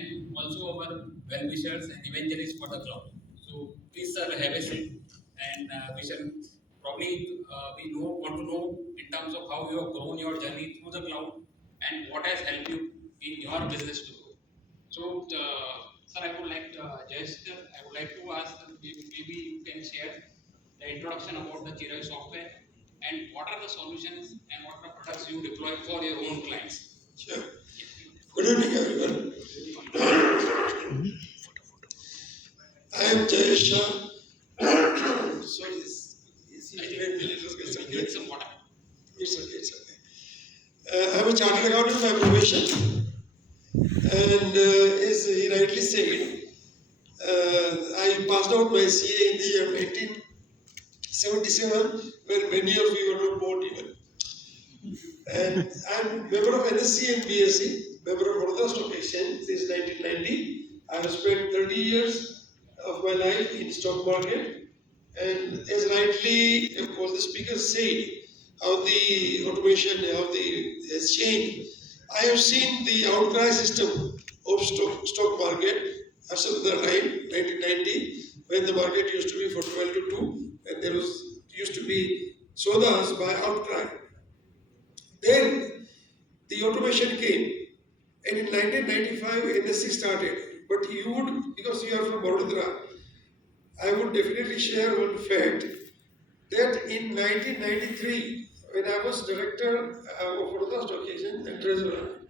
and also our well-wishers and evangelists for the cloud. So please, sir, have a seat, and we shall probably want to know in terms of how you have grown your journey through the cloud and what has helped you in your business to grow. So, sir, I would like Jayesh, sir, I would like to ask, maybe you can share the introduction about the Chirayu software and what are the solutions and what are the products you deploy for your own clients. Sure. Good evening, everyone. I am Jayesh Shah. Sorry, is Get some water. It's okay. I'm a chartered accountant by profession, and as he rightly said, I passed out my CA in the year 1977, when many of you were not born even. And I'm member of NSC and BSc, member of Vadodara Stock Exchange since 1990. I have spent 30 years of my life in stock market, and as rightly all the speakers said, how the automation, has changed. I have seen the outcry system of stock market after the line 1990, when the market used to be for 12 to 2, and there used to be sodas by outcry. Then the automation came, and in 1995 NSC started. But you would, because you are from Vadodara, I would definitely share one fact that in 1993, when I was director of Vadodara Stock Exchange and treasurer,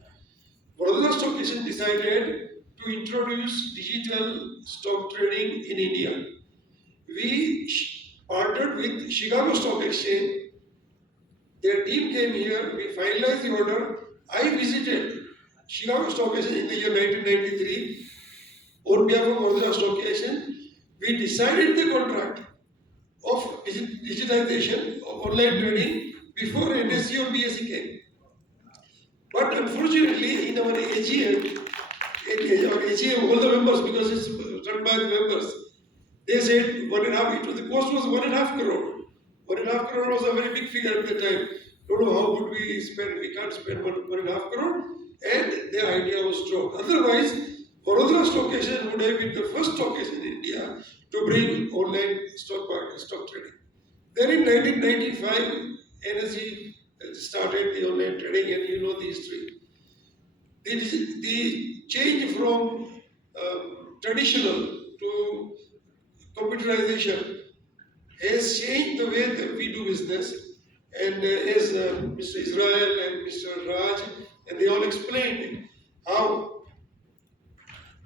Vadodara Stock Exchange decided to introduce digital stock trading in India. We partnered with Chicago Stock Exchange. Their team came here, we finalized the order. I visited Chicago Stock Exchange in the year 1993 on behalf of Vadodara Stock Exchange. We decided the contract of digitization of online trading before NSC or BSc came. But unfortunately, in our AGM, all the members, because it's run by the members, they said the cost was 1.5 crore. 1.5 crore was a very big figure at the time. Don't know how could we spend, we can't spend 1.5 crore, and their idea was dropped. Otherwise, Vadodara Stock Exchange would have been the first stock exchange in India to bring online stock trading. Then in 1995, NSE started the online trading, and you know the history. The change from traditional to computerization has changed the way that we do business. And as Mr. Israel and Mr. Raj, and they all explained how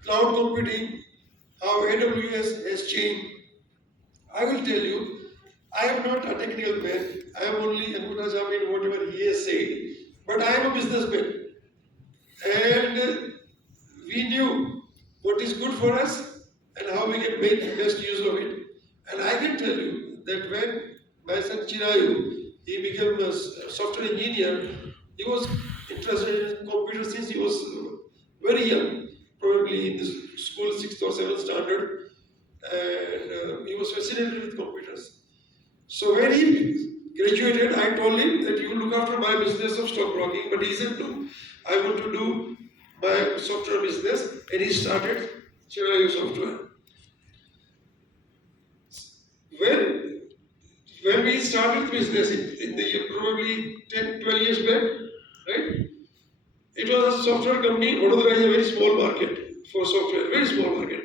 cloud computing, how AWS has changed. I will tell you, I am not a technical man. I am only a Mutazam in whatever he has said, but I am a businessman. And we knew what is good for us and how we can make the best use of it. And I can tell you that when my son Chirayu, he became a software engineer, he was interested in computers since he was very young, probably in the school 6th or 7th standard, and he was fascinated with computers. So when he graduated, I told him that you look after my business of stockbroking, but he said no, I want to do my software business, and he started Chirayu Software. When we started business in the year probably 10, 12 years back, right? It was a software company. Vadodara is a very small market for software, very small market.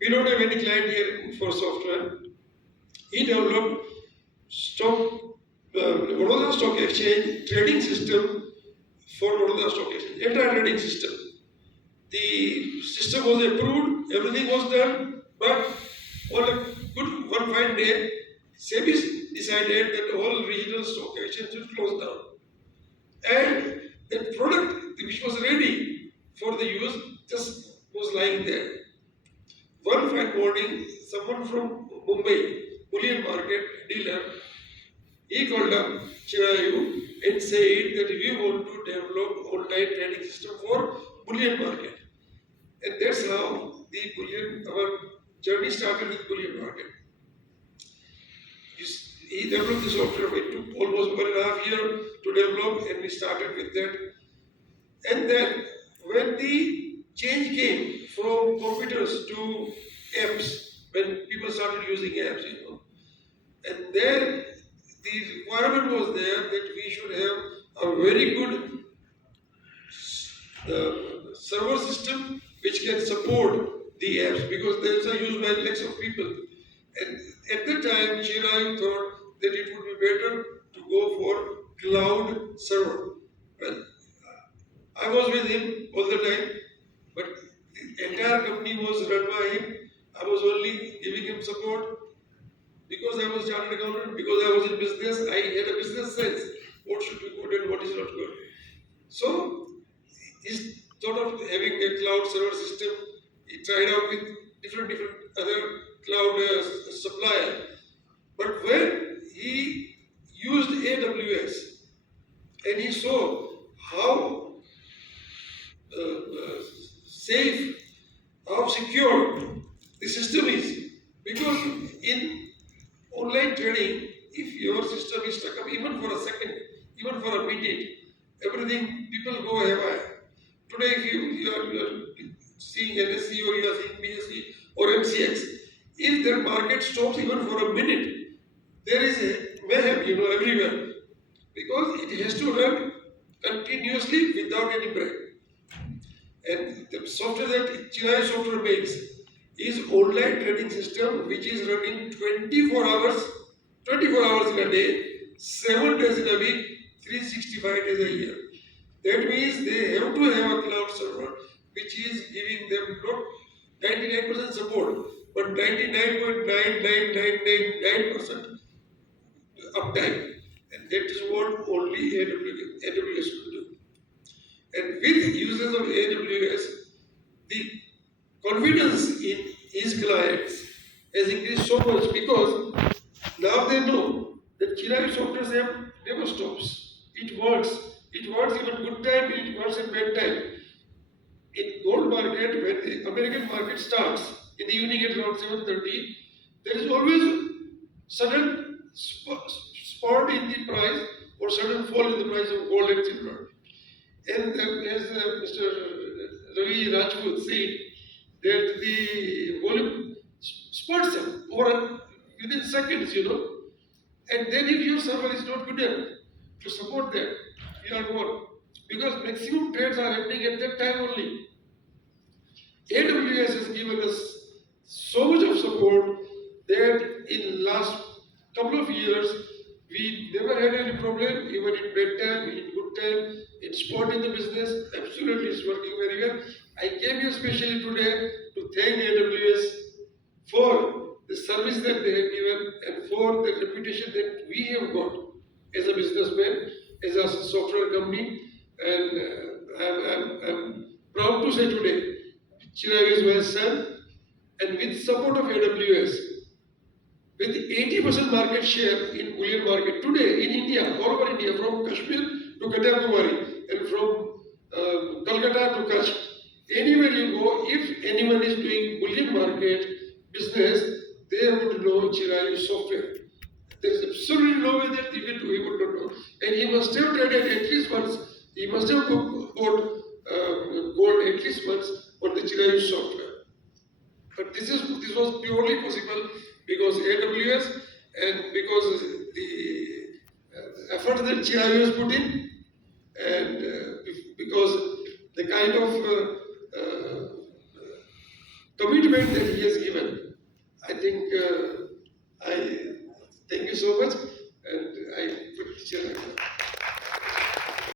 We don't have any client here for software. He developed Vadodara Stock Exchange trading system for Vadodara Stock Exchange, entire trading system. The system was approved, everything was done, but on a good one fine day, SEBI decided that all regional stock exchanges should close down. And the product which was ready for the use just was lying there. One fine morning, someone from Mumbai, bullion market dealer, he called up Chirayu and said that we want to develop online trading system for bullion market. And that's how our journey started with bullion market. He developed the software. It took almost 1.5 years to develop, and we started with that. And then when the change came from computers to apps when people started using apps, And then the requirement was there that we should have a very good server system which can support the apps because those are used by lakhs of people. And at the time, Chirayu thought that it would be better to go for cloud server. Well, I was with him all the time, but the entire company was run by him. I was only giving him support because I was chartered accountant, because I was in business. I had a business sense. What should be good and what is not good. So he's thought of having a cloud server system. He tried out with different other cloud supplier. But when he used AWS and he saw how safe, how secure the system is, because in online trading, if your system is stuck up even for a second, even for a minute, everything people go haywire. Today, if you are seeing NSE or you are seeing BSE or MCX, if their market stops even for a minute, there is a mayhem, everywhere, because it has to run continuously without any break. And the software that Chirayu software makes is online trading system which is running 24 hours in a day, 7 days in a week, 365 days a year. That means they have to have a cloud server which is giving them not 99% support, but 99.9999% uptime. And that is what only AWS will do. And with users of AWS, the confidence in his clients has increased so much because now they know that Chirayu software never stops. It works. It works even good time, it works in bad time. In gold market, when the American market starts in the evening at around 7:30, there is always sudden spot in the price or sudden fall in the price of gold and silver. And as Mr. Ravi Rajput said, that the volume spots up or within seconds, And then if your server is not good enough to support that, you are gone. Because maximum trades are happening at that time only. AWS has given us so much of support that in last couple of years, we never had any problem, even in bad time, in good time, in spot in the business, absolutely it's working very well. I came here specially today to thank AWS for the service that they have given and for the reputation that we have got as a businessman, as a software company. And I'm proud to say today, Chirayu is my son, and with support of AWS, with 80% market share in bullion market today in India, all over India, from Kashmir to Kanyakumari and from Kolkata to Kutch, anywhere you go, if anyone is doing bullion market business, they would know Chirayu software. There is absolutely no way that he would not know. And he must have traded at least once, he must have bought gold at least once on the Chirayu software. But this was purely possible because AWS and because the effort that Chirayu has put in, and because the kind of commitment that he has given. I think I thank you so much.